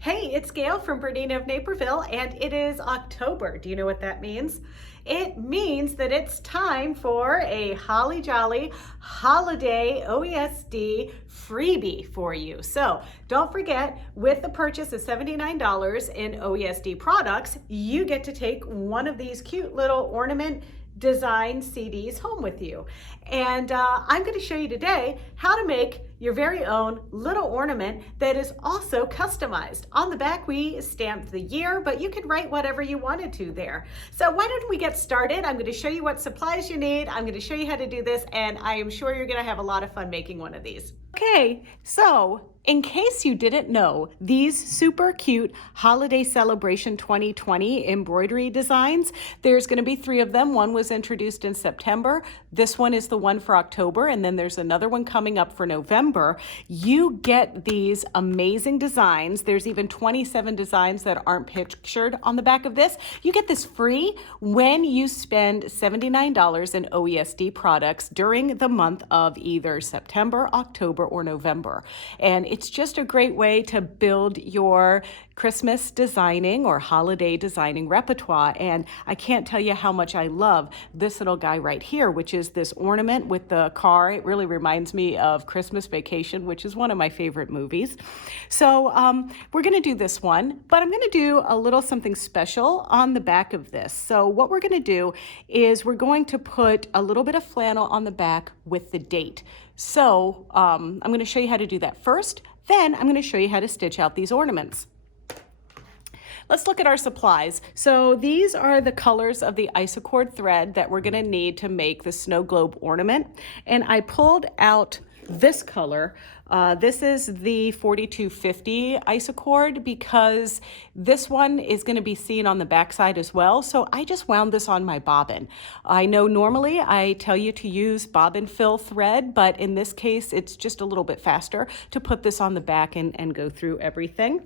Hey, it's Gayle from BERNINA of Naperville, and it is October. Do you know what that means? It means that it's time for a holly jolly holiday OESD freebie for you. So don't forget, with the purchase of $79 in OESD products, you get to take one of these cute little ornament design CDs home with you. And I'm going to show you today how to make your very own little ornament that is also customized. On the back we stamped the year, but you could write whatever you wanted to there. So why don't we get started? I'm going to show you what supplies you need. I'm going to show you how to do this, and I am sure you're going to have a lot of fun making one of these. Okay, so in case you didn't know, these super cute Holiday Celebration 2020 embroidery designs, there's going to be 3 of them. One was introduced in September. This one is the one for October, and then there's another one coming up for November. You get these amazing designs. There's even 27 designs that aren't pictured on the back of this. You get this free when you spend $79 in OESD products during the month of either September, October, or November. And it's just a great way to build your Christmas designing or holiday designing repertoire. And I can't tell you how much I love this little guy right here, which is this ornament with the car. It really reminds me of Christmas Vacation, which is one of my favorite movies. So we're going to do this one, but I'm going to do a little something special on the back of this. So what we're going to do is we're going to put a little bit of flannel on the back with the date. So I'm going to show you how to do that first. Then I'm going to show you how to stitch out these ornaments. Let's look at our supplies. So these are the colors of the isocord thread that we're going to need to make the snow globe ornament. And I pulled out this color. This is the 4250 isocord because this one is going to be seen on the backside as well. So I just wound this on my bobbin. I know normally I tell you to use bobbin fill thread, but in this case it's just a little bit faster to put this on the back and go through everything.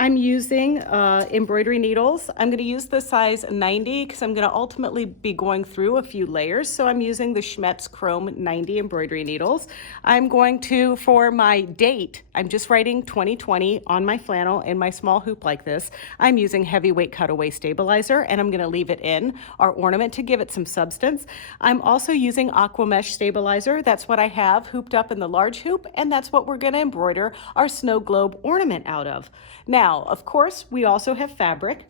I'm using embroidery needles. I'm going to use the size 90 because I'm going to ultimately be going through a few layers. So I'm using the Schmetz Chrome 90 embroidery needles. I'm going to, for my date, I'm just writing 2020 on my flannel in my small hoop like this. I'm using heavyweight cutaway stabilizer, and I'm going to leave it in our ornament to give it some substance. I'm also using aqua mesh stabilizer. That's what I have hooped up in the large hoop, and that's what we're going to embroider our snow globe ornament out of. Now, of course, we also have fabric.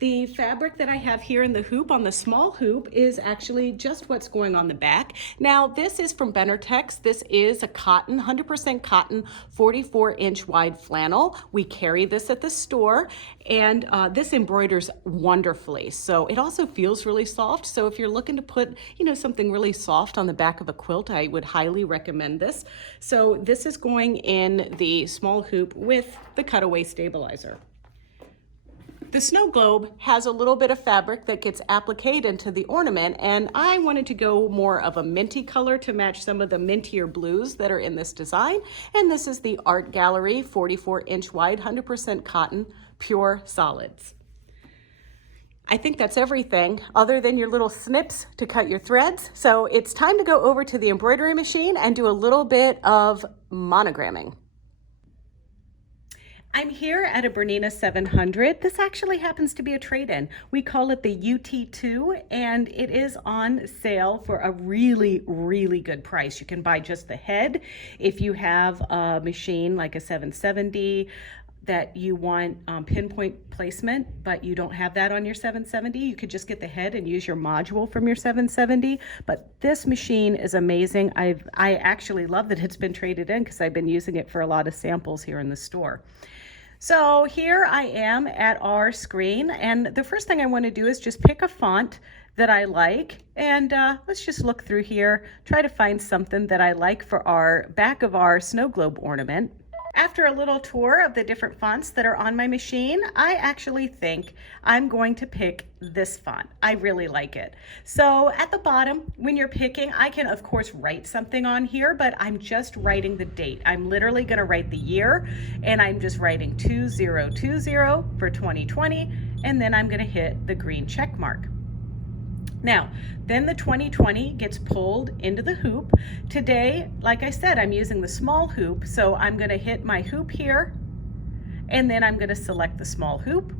The fabric that I have here in the hoop on the small hoop is actually just what's going on the back. Now, this is from Benartex. This is a cotton, 100% cotton, 44-inch wide flannel. We carry this at the store, and this embroiders wonderfully. So it also feels really soft. So if you're looking to put, something really soft on the back of a quilt, I would highly recommend this. So this is going in the small hoop with the cutaway stabilizer. The snow globe has a little bit of fabric that gets appliqued into the ornament, and I wanted to go more of a minty color to match some of the mintier blues that are in this design. And this is the Art Gallery 44-inch wide, 100% cotton, pure solids. I think that's everything other than your little snips to cut your threads. So it's time to go over to the embroidery machine and do a little bit of monogramming. I'm here at a BERNINA 700. This actually happens to be a trade-in. We call it the UT2, and it is on sale for a really, really good price. You can buy just the head. If you have a machine like a 770 that you want pinpoint placement, but you don't have that on your 770, you could just get the head and use your module from your 770. But this machine is amazing. I actually love that it's been traded in because I've been using it for a lot of samples here in the store. So here I am at our screen, and the first thing I want to do is just pick a font that I like, and let's just look through here, try to find something that I like for our back of our snow globe ornament. After a little tour of the different fonts that are on my machine, I actually think I'm going to pick this font. I really like it. So at the bottom, when you're picking, I can of course write something on here, but I'm just writing the date. I'm literally going to write the year, and I'm just writing 2020 for 2020, and then I'm going to hit the green check mark. Now, then the 2020 gets pulled into the hoop. Today, like I said, I'm using the small hoop, so I'm gonna hit my hoop here, and then I'm gonna select the small hoop,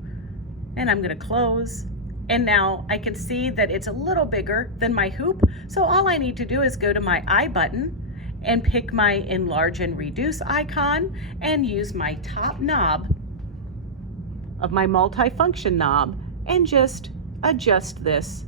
and I'm gonna close. And now I can see that it's a little bigger than my hoop, so all I need to do is go to my I button and pick my enlarge and reduce icon and use my top knob of my multifunction knob and just adjust this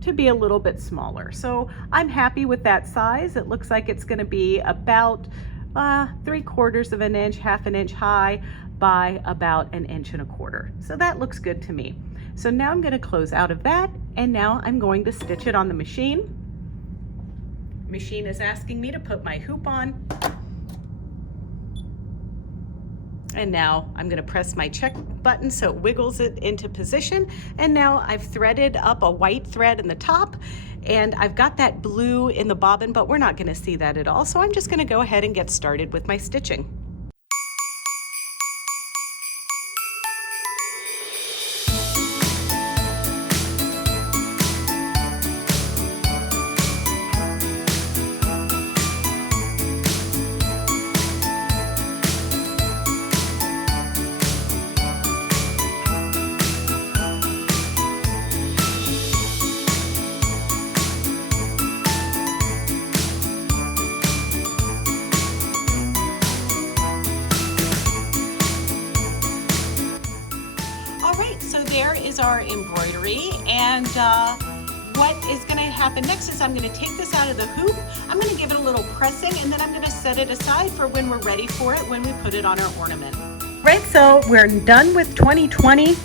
to be a little bit smaller. So I'm happy with that size. It looks like it's going to be about 3/4 of an inch, half an inch high by about 1 1/4 inches. So that looks good to me. So now I'm going to close out of that, and now I'm going to stitch it on the machine. Machine is asking me to put my hoop on. And now I'm going to press my check button so it wiggles it into position. And now I've threaded up a white thread in the top, and I've got that blue in the bobbin, but we're not going to see that at all. So I'm just going to go ahead and get started with my stitching. There is our embroidery, and what is going to happen next is I'm going to take this out of the hoop, I'm going to give it a little pressing, and then I'm going to set it aside for when we're ready for it, when we put it on our ornament. Right, so we're done with 2020.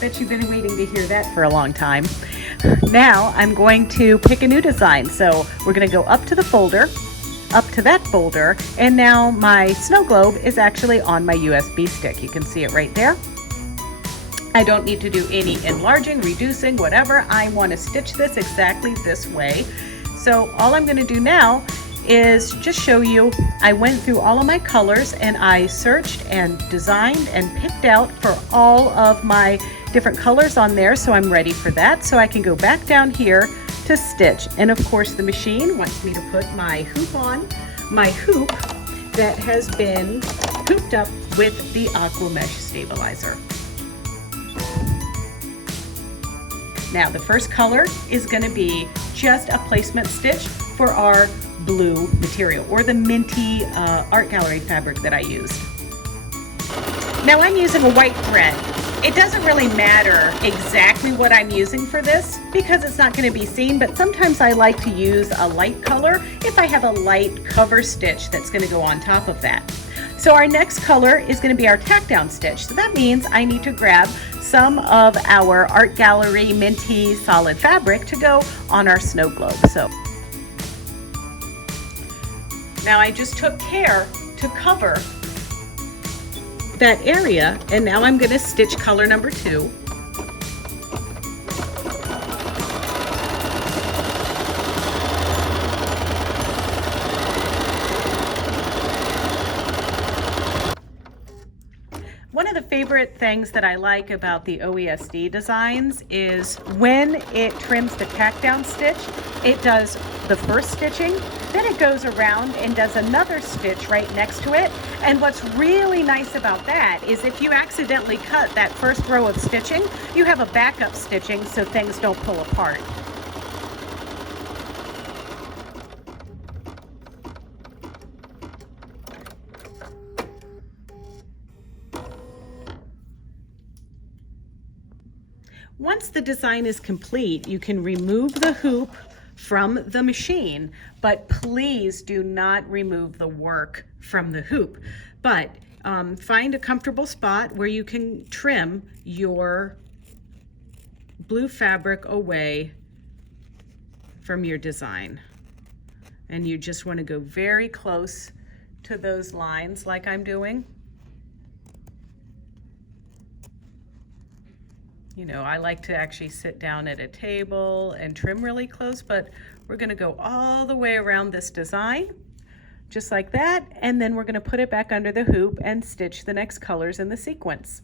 Bet you've been waiting to hear that for a long time. Now I'm going to pick a new design. So we're going to go up to the folder, up to that folder, and now my snow globe is actually on my USB stick. You can see it right there. I don't need to do any enlarging, reducing, whatever. I want to stitch this exactly this way. So all I'm going to do now is just show you, I went through all of my colors and I searched and designed and picked out for all of my different colors on there, so I'm ready for that. So I can go back down here to stitch. And of course the machine wants me to put my hoop on, my hoop that has been hooped up with the aqua mesh stabilizer. Now the first color is going to be just a placement stitch for our blue material, or the minty art gallery fabric that I used. Now I'm using a white thread. It doesn't really matter exactly what I'm using for this because it's not going to be seen, but sometimes I like to use a light color if I have a light cover stitch that's going to go on top of that. So our next color is going to be our tack down stitch. So that means I need to grab some of our art gallery minty solid fabric to go on our snow globe. So now I just took care to cover that area, and now I'm going to stitch color number 2. One of the favorite things that I like about the OESD designs is when it trims the tack down stitch, it does the first stitching, then it goes around and does another stitch right next to it. And what's really nice about that is if you accidentally cut that first row of stitching, you have a backup stitching so things don't pull apart. Once the design is complete, you can remove the hoop from the machine, but please do not remove the work from the hoop. But find a comfortable spot where you can trim your blue fabric away from your design. And you just want to go very close to those lines like I'm doing. You know, I like to actually sit down at a table and trim really close, but we're going to go all the way around this design, just like that, and then we're going to put it back under the hoop and stitch the next colors in the sequence.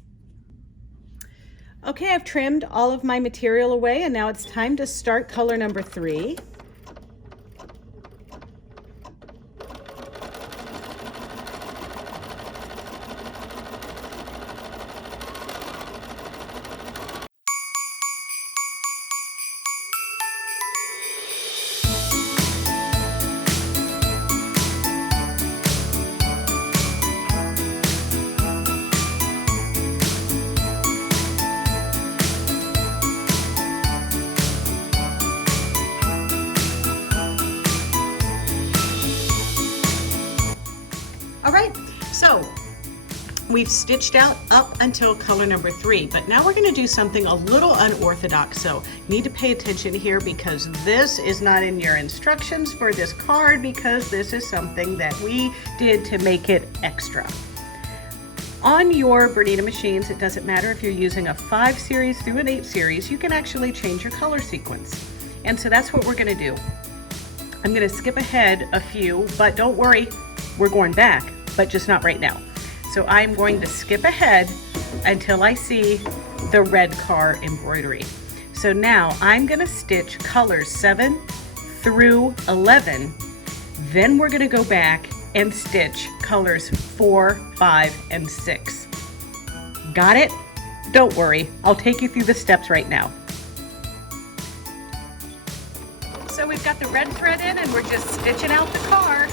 Okay, I've trimmed all of my material away, and now it's time to start color number 3. All right, so we've stitched out up until color number 3, but now we're going to do something a little unorthodox. So you need to pay attention here because this is not in your instructions for this card, because this is something that we did to make it extra. On your Bernina machines, it doesn't matter if you're using a 5 series through an 8 series, you can actually change your color sequence. And so that's what we're going to do. I'm going to skip ahead a few, but don't worry, we're going back, but just not right now. So I'm going to skip ahead until I see the red car embroidery. So now I'm going to stitch colors 7 through 11. Then we're going to go back and stitch colors 4, 5, and 6. Got it? Don't worry, I'll take you through the steps right now. So we've got the red thread in and we're just stitching out the car.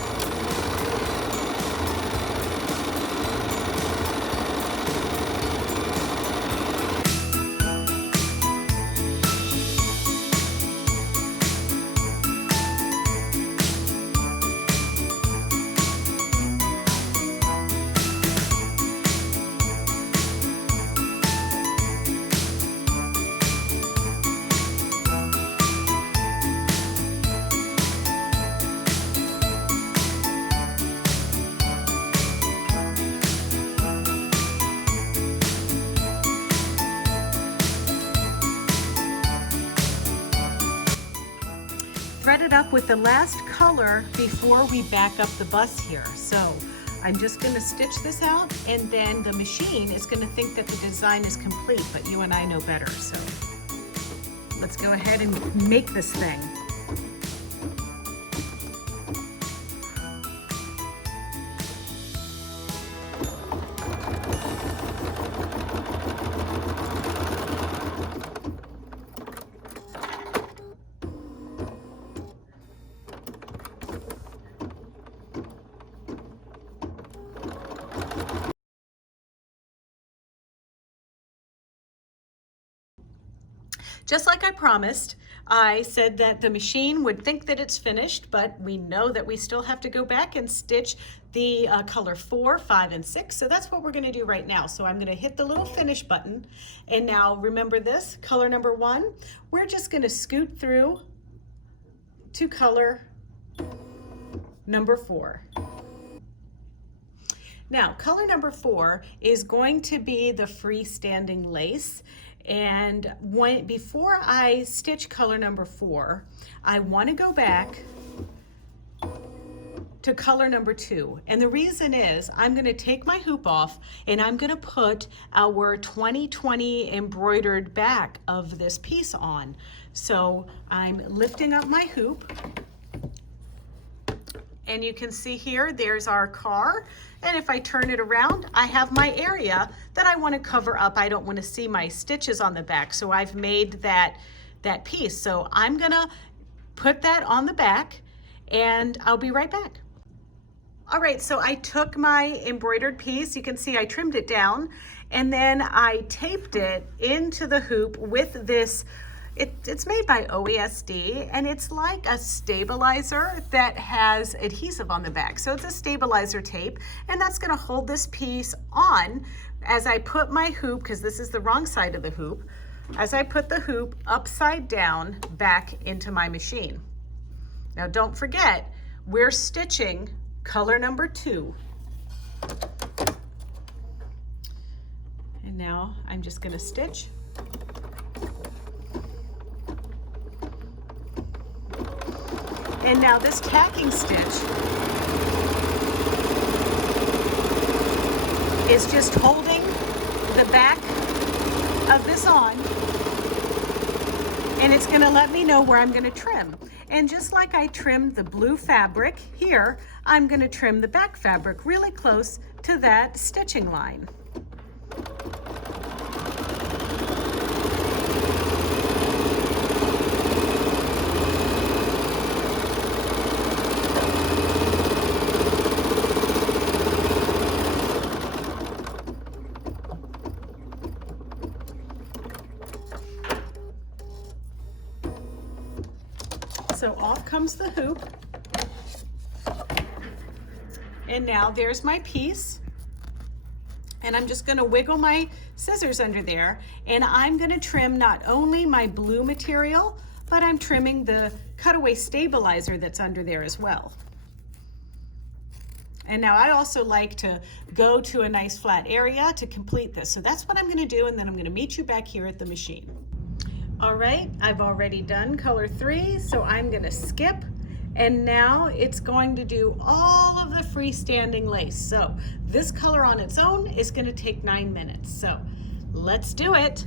Thread it up with the last color before we back up the bus here. So I'm just going to stitch this out, and then the machine is going to think that the design is complete, but you and I know better. So let's go ahead and make this thing. Just like I promised, I said that the machine would think that it's finished, but we know that we still have to go back and stitch the color 4, 5, and 6. So that's what we're going to do right now. So I'm going to hit the little finish button. And now remember this, color number 1, we're just going to scoot through to color number 4. Now, color number 4 is going to be the freestanding lace. And before I stitch color number 4, I want to go back to color number 2. And the reason is I'm going to take my hoop off and I'm going to put our 2020 embroidered back of this piece on. So I'm lifting up my hoop. And you can see here, there's our car. And if I turn it around, I have my area that I want to cover up. I don't want to see my stitches on the back. So I've made that piece. So I'm gonna put that on the back and I'll be right back. All right, so I took my embroidered piece. You can see I trimmed it down and then I taped it into the hoop with this. It's made by OESD, and it's like a stabilizer that has adhesive on the back. So it's a stabilizer tape, and that's going to hold this piece on as I put my hoop, because this is the wrong side of the hoop, as I put the hoop upside down back into my machine. Now don't forget, we're stitching color number 2. And now I'm just going to stitch. And now this tacking stitch is just holding the back of this on, and it's gonna let me know where I'm gonna trim. And just like I trimmed the blue fabric here, I'm gonna trim the back fabric really close to that stitching line. So off comes the hoop. And now there's my piece. And I'm just gonna wiggle my scissors under there, and I'm gonna trim not only my blue material, but I'm trimming the cutaway stabilizer that's under there as well. And now I also like to go to a nice flat area to complete this. So that's what I'm gonna do, and then I'm gonna meet you back here at the machine. All right, I've already done color 3, so I'm gonna skip, and now it's going to do all of the freestanding lace. So this color on its own is gonna take 9 minutes. So let's do it.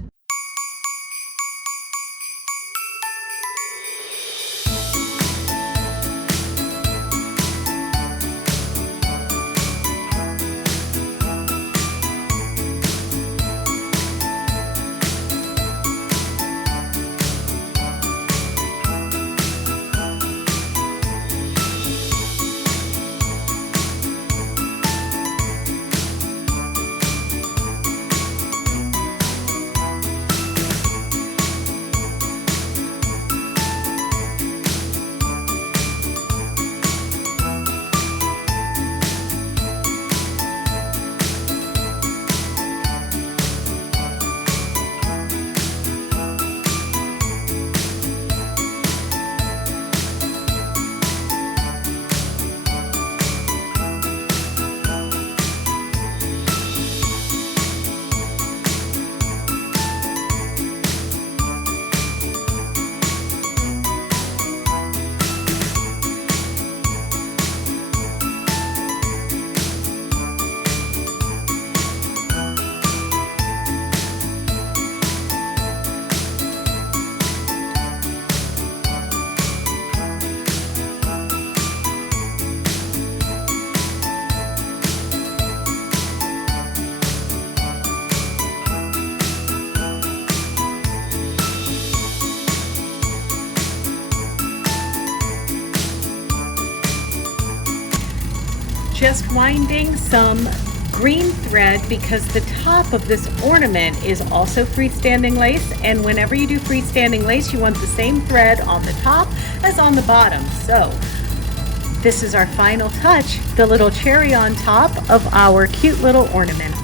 Just winding some green thread because the top of this ornament is also freestanding lace, and whenever you do freestanding lace you want the same thread on the top as on the bottom. So this is our final touch, the little cherry on top of our cute little ornament.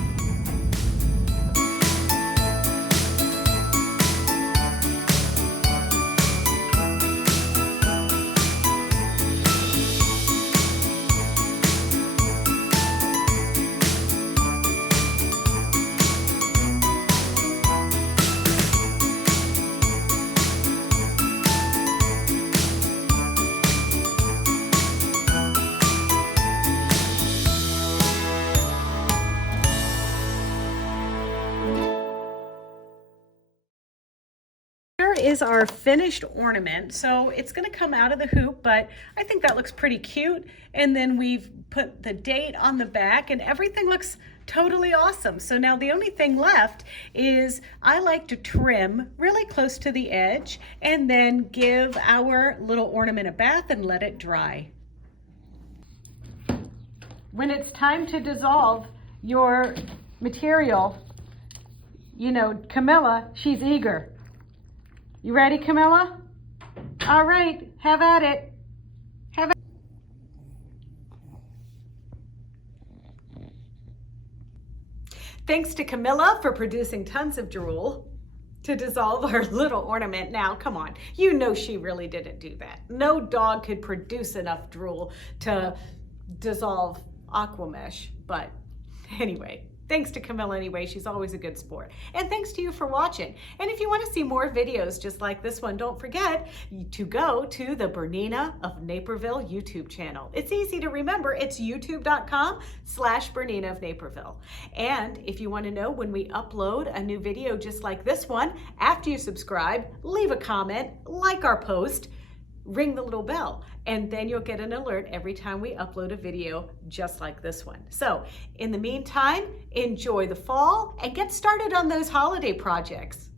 Is our finished ornament. So it's going to come out of the hoop, but I think that looks pretty cute. And then we've put the date on the back and everything looks totally awesome. So now the only thing left is I like to trim really close to the edge and then give our little ornament a bath and let it dry. When it's time to dissolve your material, you know, Camilla, she's eager. You ready, Camilla? All right, have at it. Have at it. Thanks to Camilla for producing tons of drool to dissolve our little ornament. Now, come on, you know she really didn't do that. No dog could produce enough drool to dissolve aqua mesh, but anyway. Thanks to Camilla anyway, she's always a good sport. And thanks to you for watching. And if you want to see more videos just like this one, don't forget to go to the BERNINA of Naperville YouTube channel. It's easy to remember. It's youtube.com/BERNINA of Naperville. And if you want to know when we upload a new video just like this one, after you subscribe, leave a comment, like our post, ring the little bell, and then you'll get an alert every time we upload a video just like this one. So in the meantime, enjoy the fall and get started on those holiday projects.